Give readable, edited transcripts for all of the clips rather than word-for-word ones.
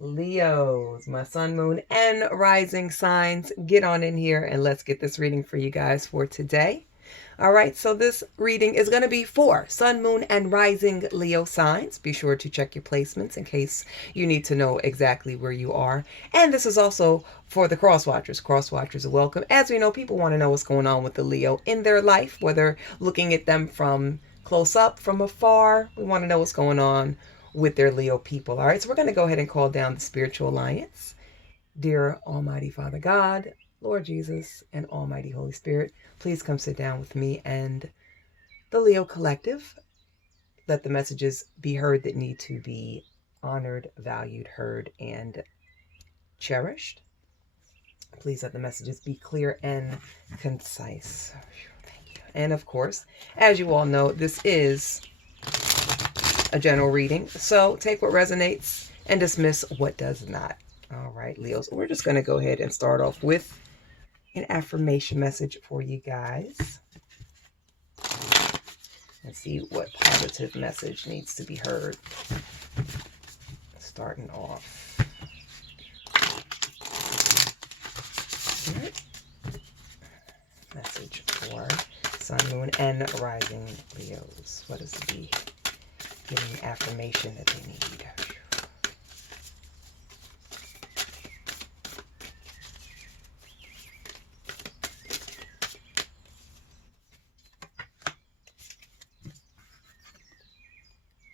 Leos, my sun, moon, and rising signs. Get on in here and let's get this reading for you guys for today. All right, so this reading is going to be for sun, moon, and rising Leo signs. Be sure to check your placements in case you need to know exactly where you are. And this is also for the cross watchers. Cross watchers are welcome. As we know, people want to know what's going on with the Leo in their life, whether looking at them from close up, from afar. We want to know what's going on with their Leo people. All right, so we're going to go ahead and call down the spiritual alliance. Dear Almighty Father God, Lord Jesus, and Almighty Holy Spirit, please come sit down with me and the Leo Collective. Let the messages be heard that need to be honored, valued, heard, and cherished. Please let the messages be clear and concise. Thank you. And of course, as you all know, this is a general reading, so take what resonates and dismiss what does not. All right, Leos, we're just going to go ahead and start off with an affirmation message for you guys. Let's see what positive message needs to be heard. Starting off. Message for sun, moon, and rising Leos. What is the giving affirmation that they need?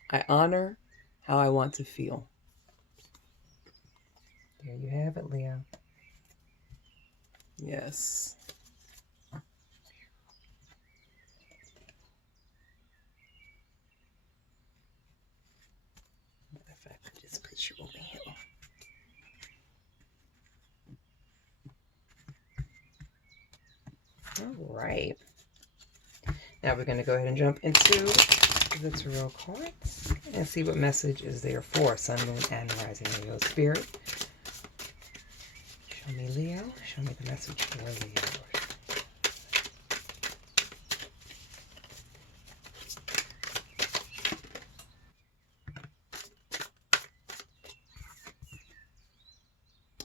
I honor how I want to feel. There you have it, Leo. Yes. If I could just put you over here. All right. Now we're going to go ahead and jump into the tarot cards and see what message is there for sun, moon, and rising Leo spirit. Show me Leo. Show me the message for Leo.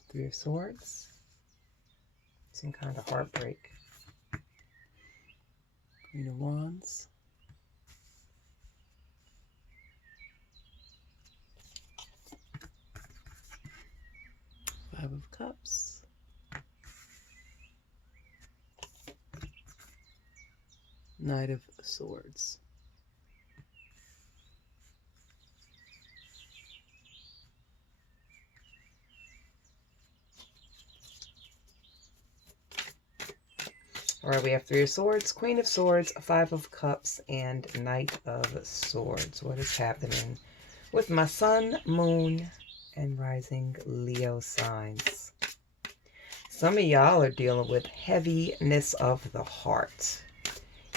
Three of Swords. Some kind of heartbreak. Queen of Wands. Five of Cups. Knight of Swords. All right, we have Three of Swords, Queen of Swords, Five of Cups, and Knight of Swords. What is happening with my sun, moon, and rising Leo signs? Some of y'all are dealing with heaviness of the heart.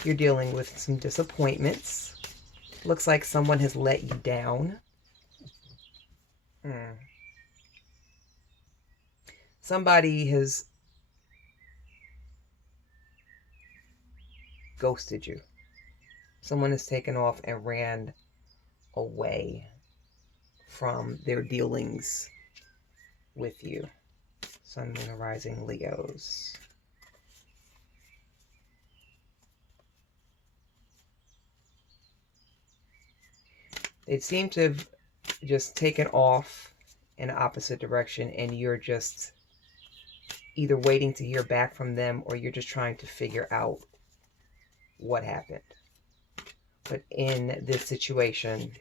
You're dealing with some disappointments. Looks like someone has let you down. Somebody has ghosted you. Someone has taken off and ran away from their dealings with you. Sun, moon, and rising Leos. They seem to have just taken off in the opposite direction, and you're just either waiting to hear back from them or you're just trying to figure out what happened. But in this situation,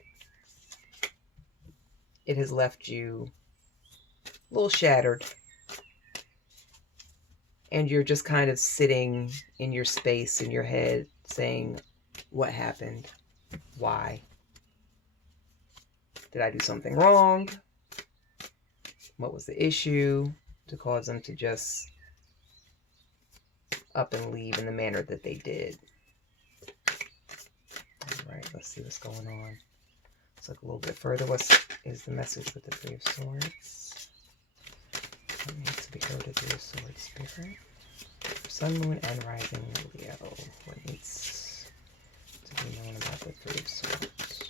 it has left you a little shattered. And you're just kind of sitting in your space, in your head, saying, what happened? Why? Did I do something wrong? What was the issue to cause them to just up and leave in the manner that they did? All right, let's see what's going on. Let's look a little bit further. What is the message with the Three of Swords? What needs to be heard of Three of Swords, Spirit? Sun, moon, and rising Leo. What needs to be known about the Three of Swords?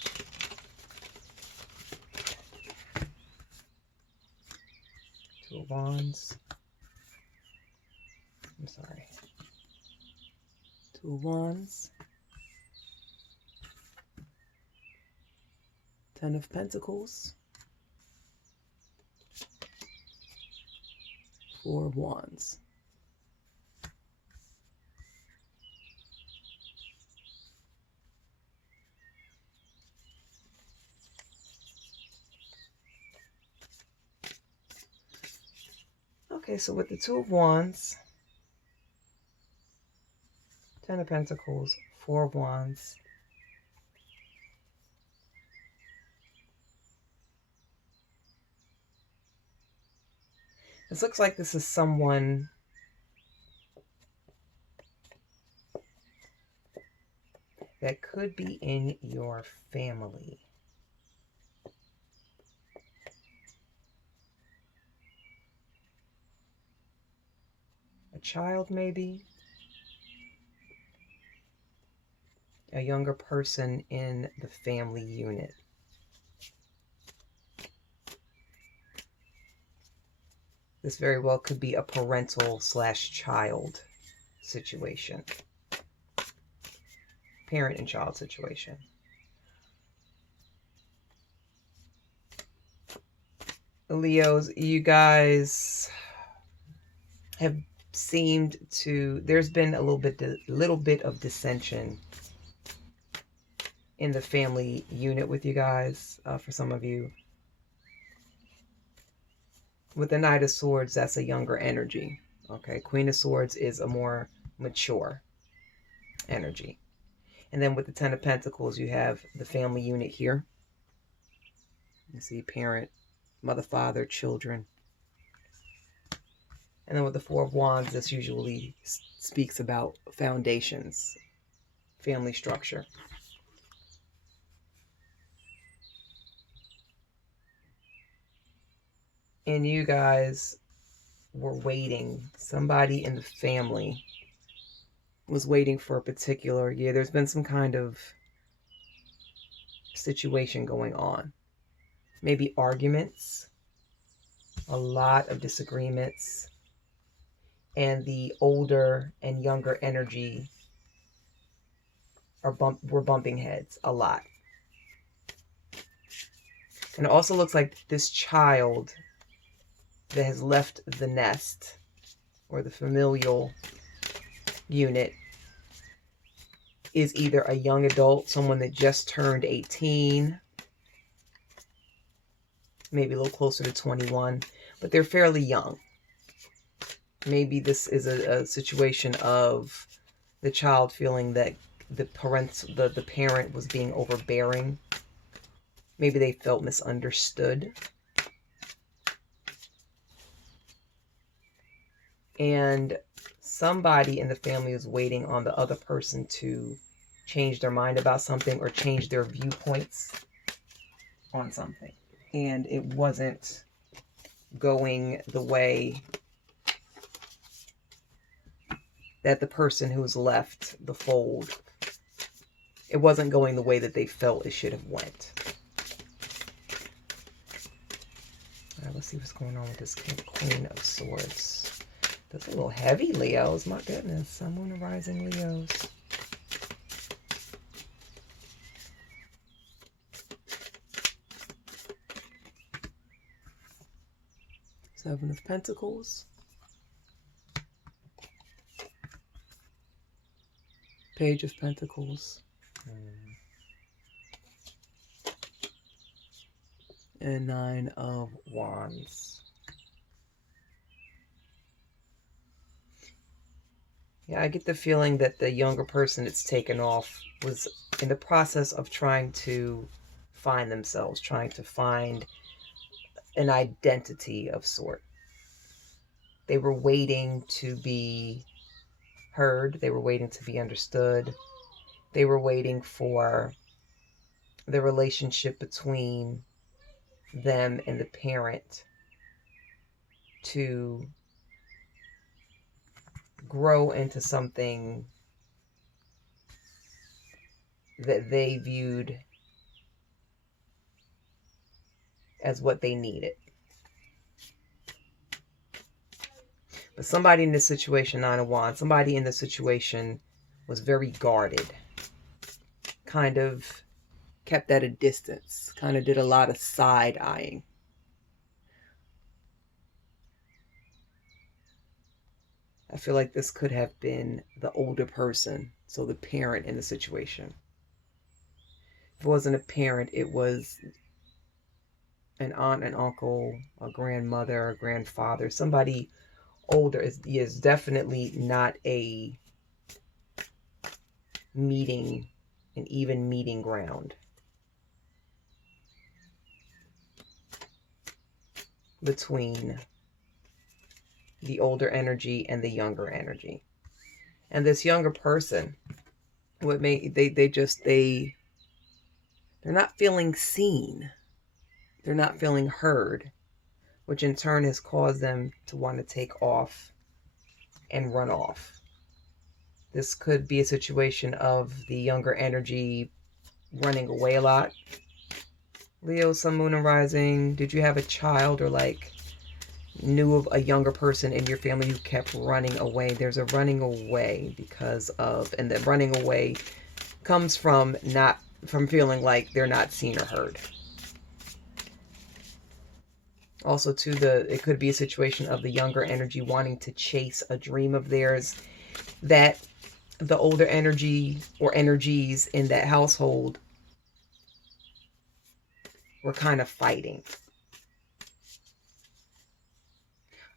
of Wands. I'm sorry. Two of Wands. 10 of Pentacles. 4 of Wands. Okay, so with the Two of Wands, 10 of Pentacles, 4 of Wands, this looks like this is someone that could be in your family. A child, maybe. A younger person in the family unit. This very well could be a parental / child situation. Parent and child situation. Leos, you guys have seemed to, there's been a little bit of dissension in the family unit with you guys, for some of you. With the Knight of Swords, that's a younger energy. Okay, Queen of Swords is a more mature energy. And then with the 10 of Pentacles, you have the family unit here. You see parent, mother, father, children. And then with the 4 of Wands, this usually speaks about foundations, family structure. And you guys were waiting. Somebody in the family was waiting for a particular year. There's been some kind of situation going on. Maybe arguments, a lot of disagreements, and the older and younger energy were bumping heads a lot. And it also looks like this child that has left the nest or the familial unit is either a young adult, someone that just turned 18, maybe a little closer to 21, but they're fairly young. Maybe this is a situation of the child feeling that the parent was being overbearing. Maybe they felt misunderstood. And somebody in the family is waiting on the other person to change their mind about something or change their viewpoints on something. And it wasn't going the way that the person who's left the fold, it wasn't going the way that they felt it should have went. All right, let's see what's going on with this Queen of Swords. That's a little heavy, Leos. My goodness. Sun, Moon, and Rising Leos. Seven of Pentacles. Page of Pentacles. And 9 of Wands. Yeah, I get the feeling that the younger person that's taken off was in the process of trying to find themselves, trying to find an identity of sort. They were waiting to be heard. They were waiting to be understood. They were waiting for the relationship between them and the parent to grow into something that they viewed as what they needed. But somebody in this situation, Nine of Wands, somebody in this situation was very guarded. Kind of kept at a distance. Kind of did a lot of side-eyeing. I feel like this could have been the older person, so the parent in the situation. If it wasn't a parent, it was an aunt, an uncle, a grandmother, a grandfather, somebody older. Is definitely not a meeting, an even meeting ground between the older energy and the younger energy. And this younger person, what made they're not feeling seen. They're not feeling heard, which in turn has caused them to want to take off and run off. This could be a situation of the younger energy running away a lot. Leo, Sun, Moon, and Rising, did you have a child or like knew of a younger person in your family who kept running away? There's a running away because of, and the running away comes from feeling like they're not seen or heard. Also, too, it could be a situation of the younger energy wanting to chase a dream of theirs that the older energy or energies in that household were kind of fighting.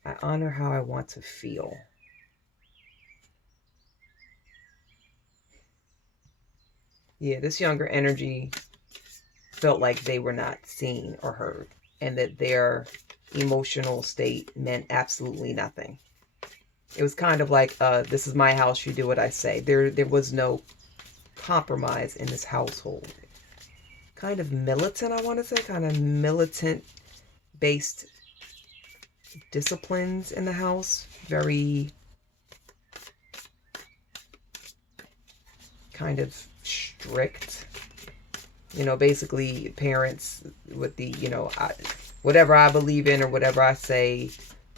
I honor how I want to feel. Yeah, this younger energy felt like they were not seen or heard, and that their emotional state meant absolutely nothing. It was kind of like, this is my house, you do what I say. There was no compromise in this household. Kind of militant, I want to say, kind of militant-based disciplines in the house. Very kind of strict. You know, basically parents with the, you know, whatever I believe in or whatever I say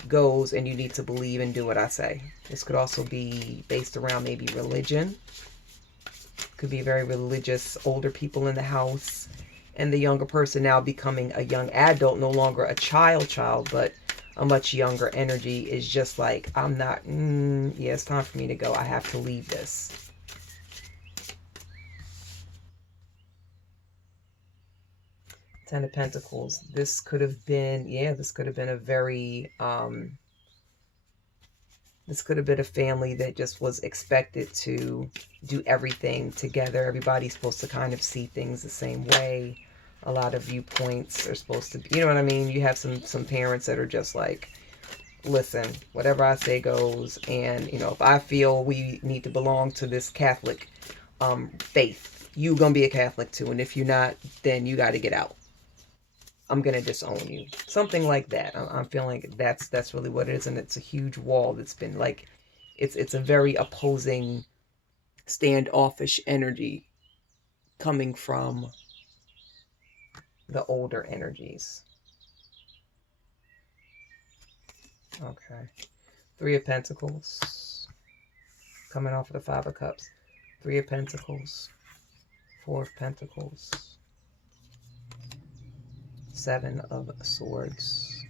goes, and you need to believe and do what I say. This could also be based around maybe religion. Could be very religious older people in the house, and the younger person now becoming a young adult, no longer a child, but a much younger energy is just like, I'm not, yeah, it's time for me to go. I have to leave this. Ten of Pentacles. This could have been, yeah, this could have been a very, this could have been a family that just was expected to do everything together. Everybody's supposed to kind of see things the same way. A lot of viewpoints are supposed to be, you know what I mean? You have some parents that are just like, listen, whatever I say goes. And, you know, if I feel we need to belong to this Catholic faith, you're going to be a Catholic too. And if you're not, then you got to get out. I'm going to disown you. Something like that. I'm feeling that's really what it is. And it's a huge wall that's been like, it's a very opposing, standoffish energy coming from the older energies. Okay. Three of Pentacles. Coming off of the Five of Cups. Three of Pentacles. Four of Pentacles. Seven of Swords.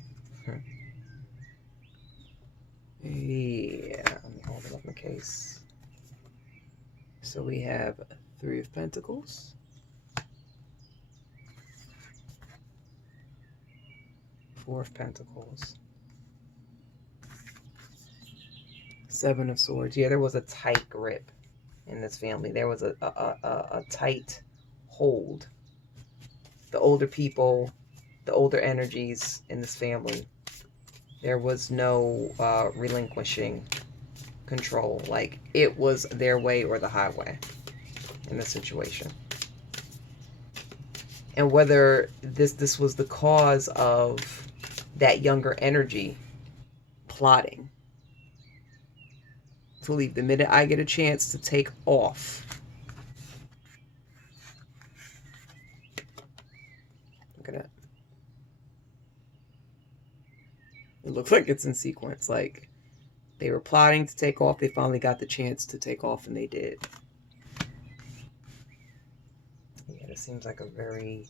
Yeah, let me hold it up in case. So we have Three of Pentacles. Four of Pentacles. Seven of Swords. Yeah, there was a tight grip in this family. There was a tight hold. The older people, the older energies in this family, there was no relinquishing control. Like, it was their way or the highway in this situation. And whether this was the cause of that younger energy plotting to leave the minute I get a chance to take off. Look at that. It looks like it's in sequence. Like, They were plotting to take off. They finally got the chance to take off, and they did. Yeah, this seems like a very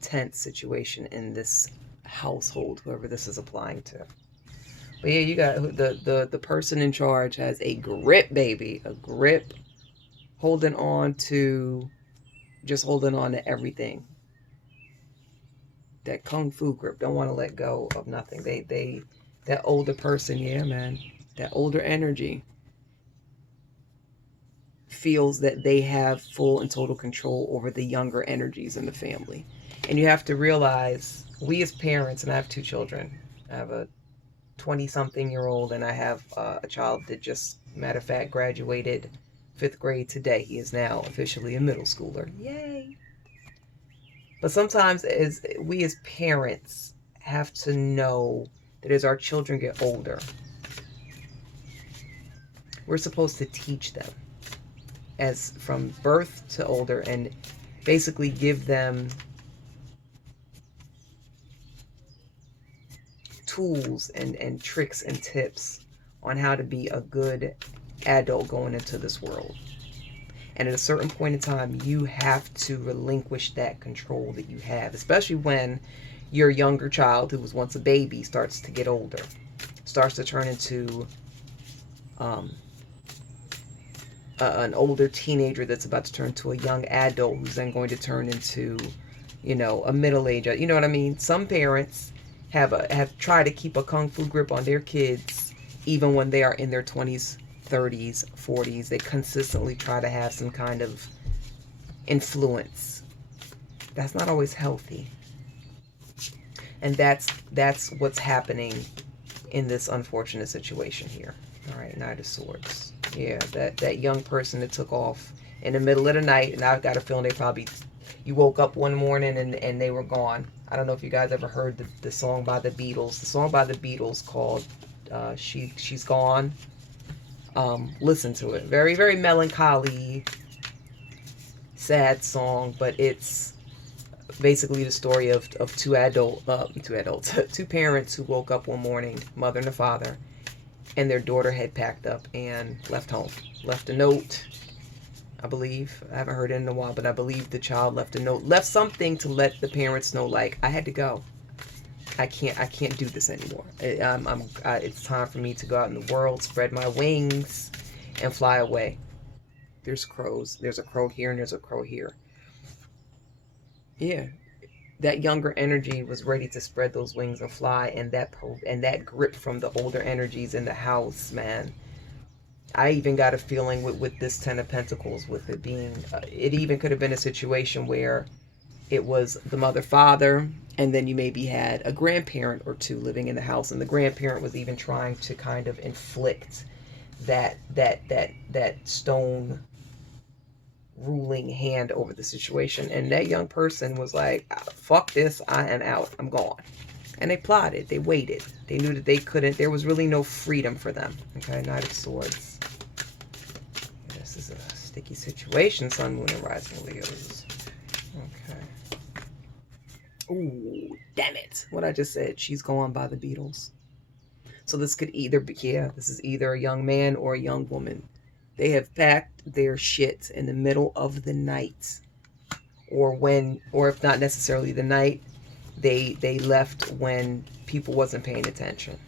tense situation in this household, whoever this is applying to. But yeah, you got the person in charge has a grip, baby. A grip, holding on to everything. That kung fu grip. Don't want to let go of nothing. That older person, yeah, man. That older energy feels that they have full and total control over the younger energies in the family. And you have to realize, we as parents, and I have 2 children. I have a 20-something-year-old, and I have a child that just, matter of fact, graduated 5th grade today. He is now officially a middle schooler. Yay! But sometimes we as parents have to know that as our children get older, we're supposed to teach them as from birth to older, and basically give them tools and tricks and tips on how to be a good adult going into this world. And at a certain point in time, you have to relinquish that control that you have, especially when your younger child, who was once a baby, starts to get older, starts to turn into an older teenager that's about to turn to a young adult, who's then going to turn into, a middle-aged, you know what I mean? Some parents have tried to keep a kung fu grip on their kids even when they are in their 20s, 30s, 40s. They consistently try to have some kind of influence. That's not always healthy. And that's what's happening in this unfortunate situation here. All right, Knight of Swords. Yeah, that young person that took off in the middle of the night, and I've got a feeling you woke up one morning and they were gone. I don't know if you guys ever heard the song by the Beatles. The song by the Beatles called She's Gone. Listen to it. Very, very melancholy, sad song, but it's basically the story of two parents who woke up one morning, mother and a father, and their daughter had packed up and left home. Left a note, I believe. I haven't heard it in a while, but I believe the child left a note, left something to let the parents know, like, I had to go. I can't do this anymore. It's time for me to go out in the world, spread my wings, and fly away. There's crows. There's a crow here and there's a crow here. Yeah, that younger energy was ready to spread those wings and fly, and that grip from the older energies in the house, man. I even got a feeling with this Ten of Pentacles, with it being, it even could have been a situation where it was the mother, father, and then you maybe had a grandparent or two living in the house, and the grandparent was even trying to kind of inflict that stone ruling hand over the situation. And that young person was like, fuck this, I am out, I'm gone. And they plotted, they waited, they knew that they couldn't, there was really no freedom for them. Okay, Knight of Swords. This is a sticky situation, Sun, Moon, and Rising Leos. Okay. Ooh, damn it. What I just said, She's Gone by the Beatles. So this could either be, this is either a young man or a young woman. They have packed their shit in the middle of the night. Or if not necessarily the night, they left when people wasn't paying attention.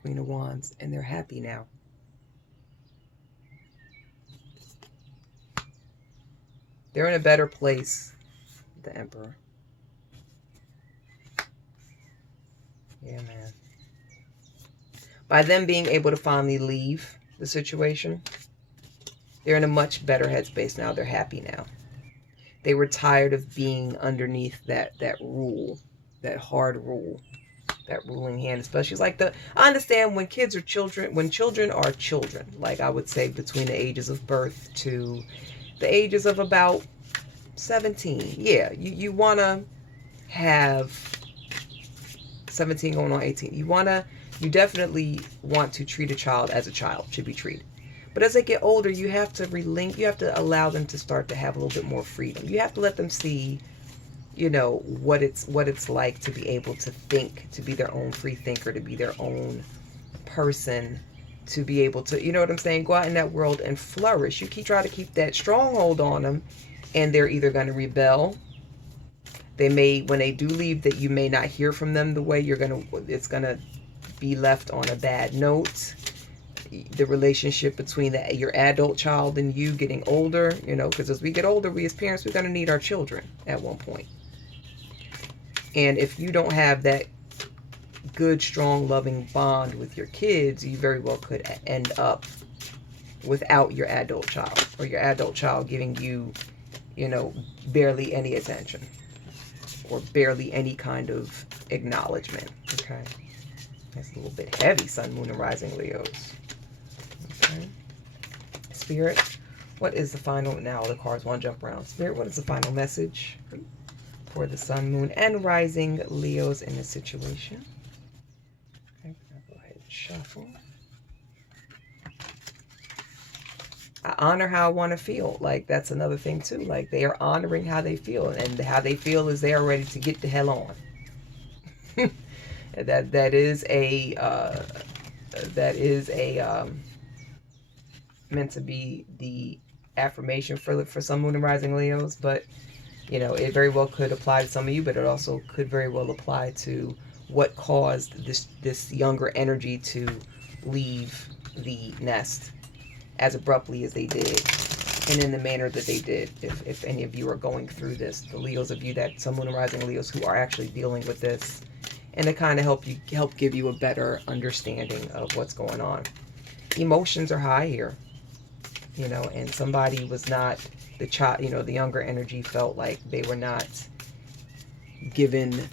Queen of Wands, and they're happy now. They're in a better place, the Emperor. Yeah, man. By them being able to finally leave the situation, they're in a much better headspace now. They're happy now. They were tired of being underneath that rule, that hard rule, that ruling hand. Especially like I understand when kids are children, when children are children, like I would say between the ages of birth to the ages of about 17. Yeah, you want to have 17 going on 18. You definitely want to treat a child as a child should be treated. But as they get older, you have to allow them to start to have a little bit more freedom. You have to let them see, what it's like to be able to think, to be their own free thinker, to be their own person to be able to, you know what I'm saying, go out in that world and flourish. You try to keep that stronghold on them, and they're either going to rebel. They may, when they do leave, that you may not hear from them the way it's going to be left on a bad note. The relationship between your adult child and you getting older, you know, because as we get older, we as parents, we're going to need our children at one point. And if you don't have that good, strong, loving bond with your kids, you very well could end up without your adult child, or your adult child giving you, you know, barely any attention or barely any kind of acknowledgement. Okay. That's a little bit heavy, Sun, Moon, and Rising Leos. Okay. Spirit, what is the final, now the cards want to jump around. Spirit, what is the final message for the Sun, Moon, and Rising Leos in this situation? Okay, I'll go ahead and shuffle. I honor how I want to feel. Like, that's another thing too. Like, they are honoring how they feel, and how they feel is they are ready to get the hell on. that is a meant to be the affirmation for Sun, Moon, and Rising Leos, but you know, it very well could apply to some of you, but it also could very well apply to what caused this younger energy to leave the nest as abruptly as they did, and in the manner that they did. If any of you are going through this, the Leos of you that Sun, Moon, and Rising Leos who are actually dealing with this, and to kind of help give you a better understanding of what's going on. Emotions are high here, you know, and somebody was not, the child, you know, the younger energy felt like they were not given,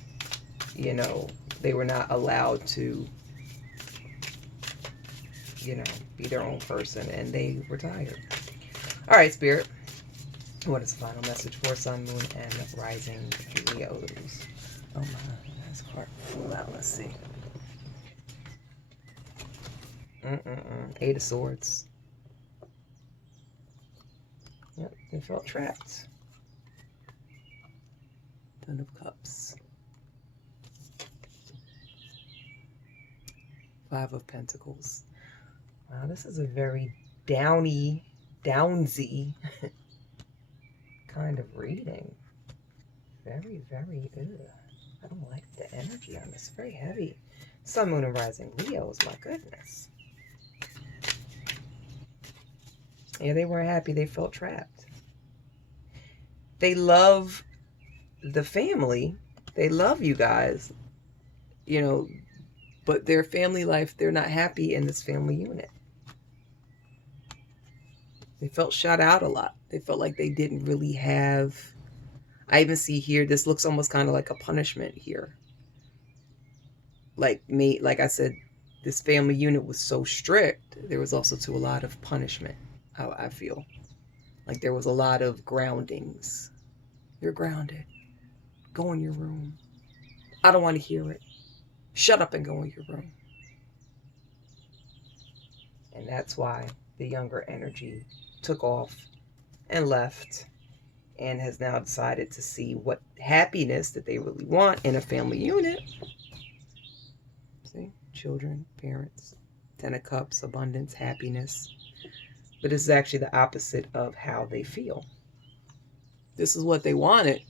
you know, they were not allowed to, you know, be their own person, and they were tired. All right, Spirit, what is the final message for Sun, Moon, and Rising Leos? Oh my, that's card full out. Let's see. Eight of Swords. Yep, they felt trapped. Ten of Cups. Five of Pentacles. Wow, this is a very downsy kind of reading. Very, very, I don't like the energy on this. Very heavy. Sun, Moon, and Rising Leos, my goodness. Yeah, they weren't happy. They felt trapped. They love the family. They love you guys, you know, but their family life, they're not happy in this family unit. They felt shut out a lot. They felt like they didn't really have, I even see here, this looks almost kind of like a punishment here. Like I said, this family unit was so strict, there was also a lot of punishment. I feel like there was a lot of groundings. You're grounded. Go in your room. I don't want to hear it. Shut up and go in your room. And that's why the younger energy took off and left, and has now decided to see what happiness that they really want in a family unit. See? Children, parents, Ten of Cups, abundance, happiness. But this is actually the opposite of how they feel. This is what they wanted,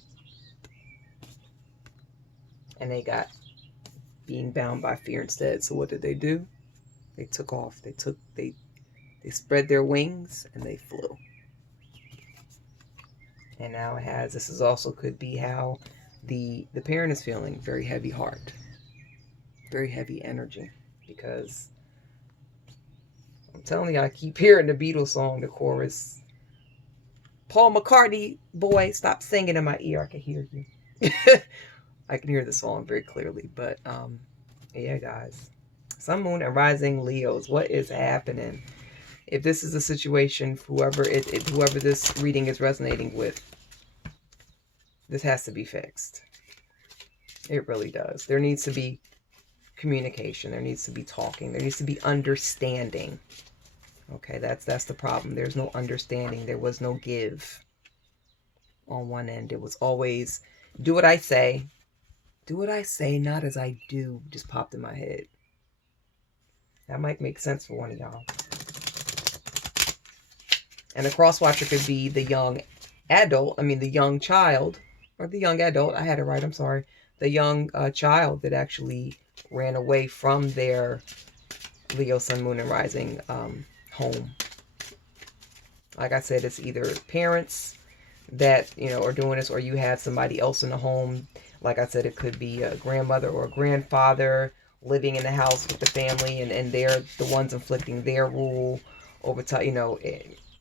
and they got being bound by fear instead. So what did they do? They took off. They spread their wings and they flew. And now this is also could be how the parent is feeling. Very heavy heart, very heavy energy, because I'm telling you, I keep hearing the Beatles song, the chorus. Paul McCartney, boy, stop singing in my ear. I can hear you. I can hear the song very clearly. But yeah, guys, Sun, Moon, and Rising Leos, what is happening? If this is a situation, whoever this reading is resonating with, this has to be fixed. It really does. There needs to be communication. There needs to be talking. There needs to be understanding. Okay, that's the problem. There's no understanding. There was no give on one end. It was always, do what I say. Do what I say, not as I do, just popped in my head. That might make sense for one of y'all. And the cross watcher could be the young adult, the young child, or the young adult, I had it right, I'm sorry. The young child that actually ran away from their Leo, Sun, Moon, and Rising home. Like I said, it's either parents that, are doing this, or you have somebody else in the home. Like I said, it could be a grandmother or a grandfather living in the house with the family, and they're the ones inflicting their rule over time,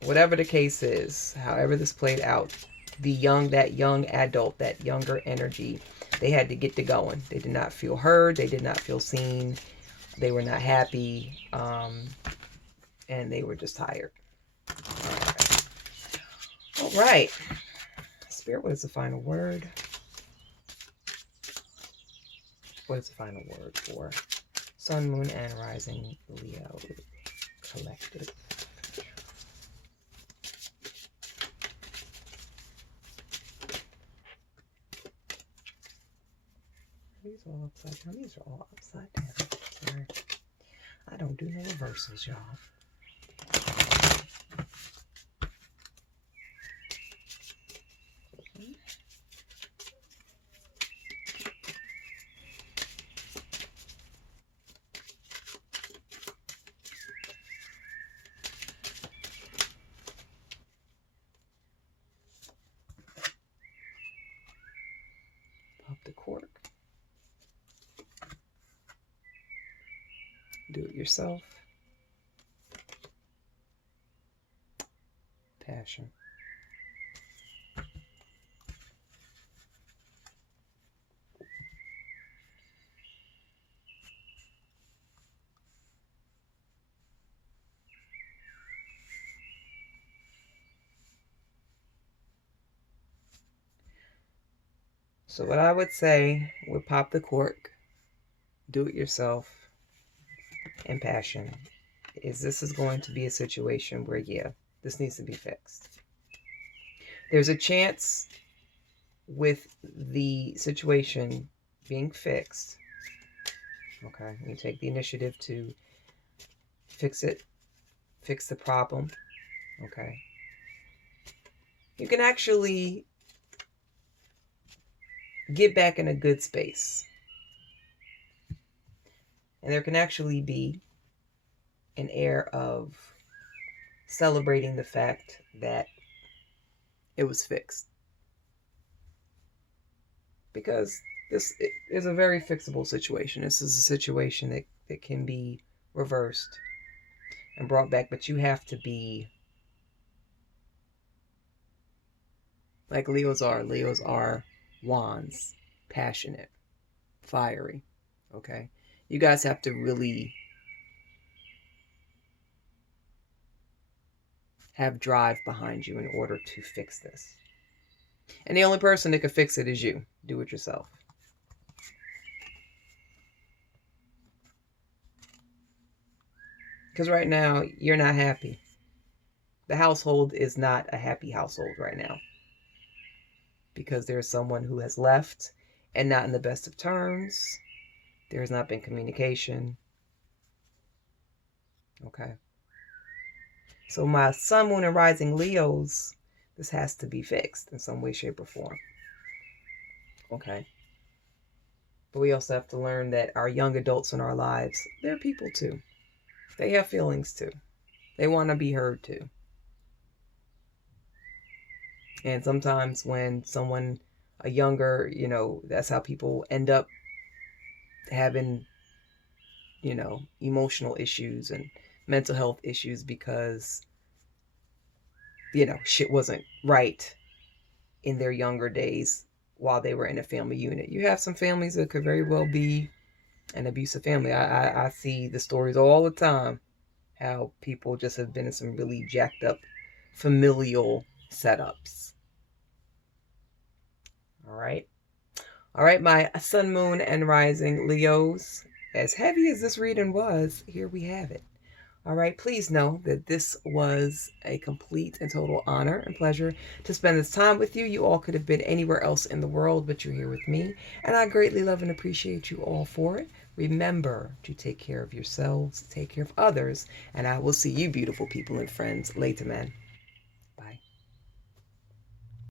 whatever the case is, however this played out, that young adult, that younger energy, they had to get to going. They did not feel heard. They did not feel seen. They were not happy. And they were just tired. All right. Spirit, what is the final word? What is the final word for Sun, Moon, and Rising Leo Collective? These are all upside down. These are all upside down. Sorry. I don't do no reversals, y'all. Pop the cork. Do it yourself. Passion. So what I would say with pop the cork, do it yourself, and passion is this is going to be a situation where, yeah, this needs to be fixed. There's a chance with the situation being fixed. Okay, you take the initiative to fix it, fix the problem. Okay, you can actually get back in a good space. And there can actually be an air of celebrating the fact that it was fixed. Because this is a very fixable situation. This is a situation that can be reversed and brought back, but you have to be like Leos are. Leos are wands, passionate, fiery. Okay? You guys have to really have drive behind you in order to fix this. And the only person that can fix it is you. Do it yourself. Because right now, you're not happy. The household is not a happy household right now. Because there's someone who has left and not in the best of terms. There has not been communication. Okay. So my Sun, Moon, and Rising Leos, this has to be fixed in some way, shape, or form. Okay. But we also have to learn that our young adults in our lives, they're people too. They have feelings too. They want to be heard too. And sometimes when someone, a younger, that's how people end up having, emotional issues and mental health issues because, shit wasn't right in their younger days while they were in a family unit. You have some families that could very well be an abusive family. I see the stories all the time, how people just have been in some really jacked up familial setups. All right, my Sun, Moon, and Rising Leos. As heavy as this reading was, here we have it. All right, please know that this was a complete and total honor and pleasure to spend this time with you. You all could have been anywhere else in the world, but you're here with me, and I greatly love and appreciate you all for it. Remember to take care of yourselves, take care of others, and I will see you beautiful people and friends later, man.